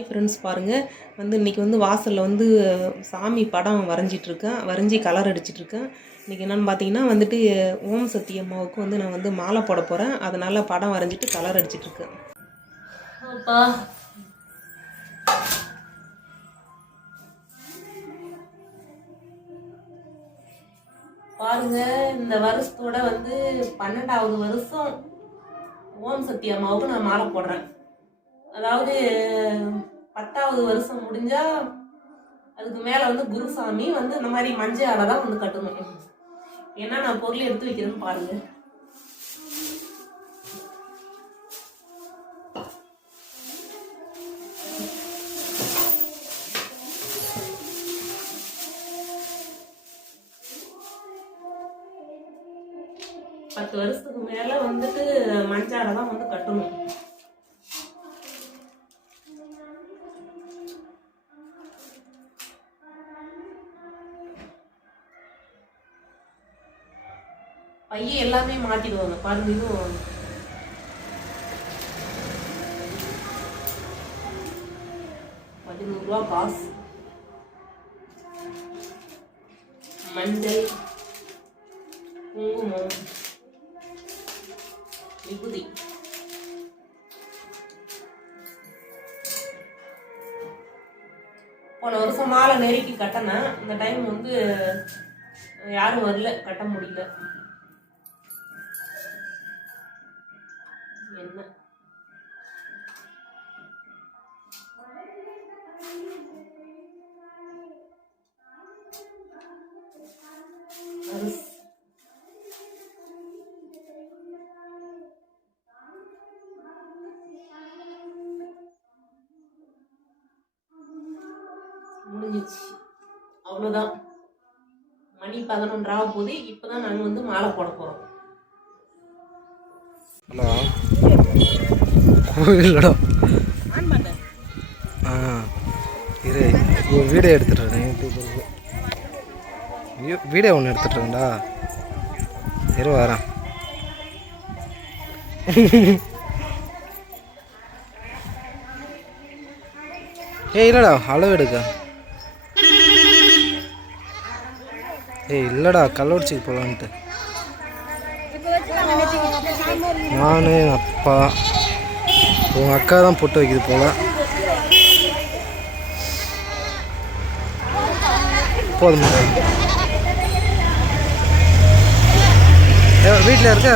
Hi friends பாருங்கள் வந்து இன்றைக்கி வந்து வாசலில் வந்து சாமி படம் வரைஞ்சிட்ருக்கேன். வரைஞ்சி கலர் அடிச்சிட்ருக்கேன். இன்றைக்கி என்னென்னு பார்த்தீங்கன்னா வந்துட்டு ஓம் சக்தி அம்மாவுக்கு வந்து நான் வந்து மாலை போட போகிறேன் அதனால் படம் வரைஞ்சிட்டு கலர் அடிச்சிட்ருக்கேன். அப்பா. பாருங்க இந்த வருஷத்தோட வந்து பன்னெண்டாவது வருஷம் ஓம் சக்தி அம்மாவுக்கு நான் மாலை போடுறேன். அதாவது பத்தாவது வருஷம் முடிஞ்சா அதுக்கு மேல வந்து குருசாமி வந்து இந்த மாதிரி மஞ்சள் தான் வந்து கட்டணும். ஏன்னா நான் பொருள் எடுத்து வைக்கிறேன்னு பாருங்க. பத்து வருஷத்துக்கு மேல வந்துட்டு மஞ்சாடை தான் வந்து கட்டணும். பையன் எல்லாமே மாட்டிடுவாங்க. பாருங்க இதுவும். பதினோரு ரூபா மஞ்சள் குங்குமம் விபூதி போன வருஷம் மாலை நெருக்கி கட்டினேன். இந்த டைம் வந்து யாரும் வரல கட்ட முடியல. என்ன? முடிஞ்சிச்சு. அவ்வளோதான் மணி பதினொன்றாக போகுது. இப்போதான் நாங்கள் வந்து மாலை போட போகிறோம் ஹலோ. கோவிலடா ஆ. இரு ஒரு வீடியோ எடுத்துட்ருக்கேன் யூடியூபருக்கு வீடியோ ஒன்று எடுத்துட்ருக்கேன்டா இரு வரேன். ஏய் இல்லைடா அளவு எடுக்க. ஏய் இல்லைடா கள்ளக்குறிச்சிக்கு போகலான்ட்டு நான் என் அப்பா உங்கள் அக்கா தான் போட்டு வைக்கிது போல. போதுமா? வீட்டில் இருக்க?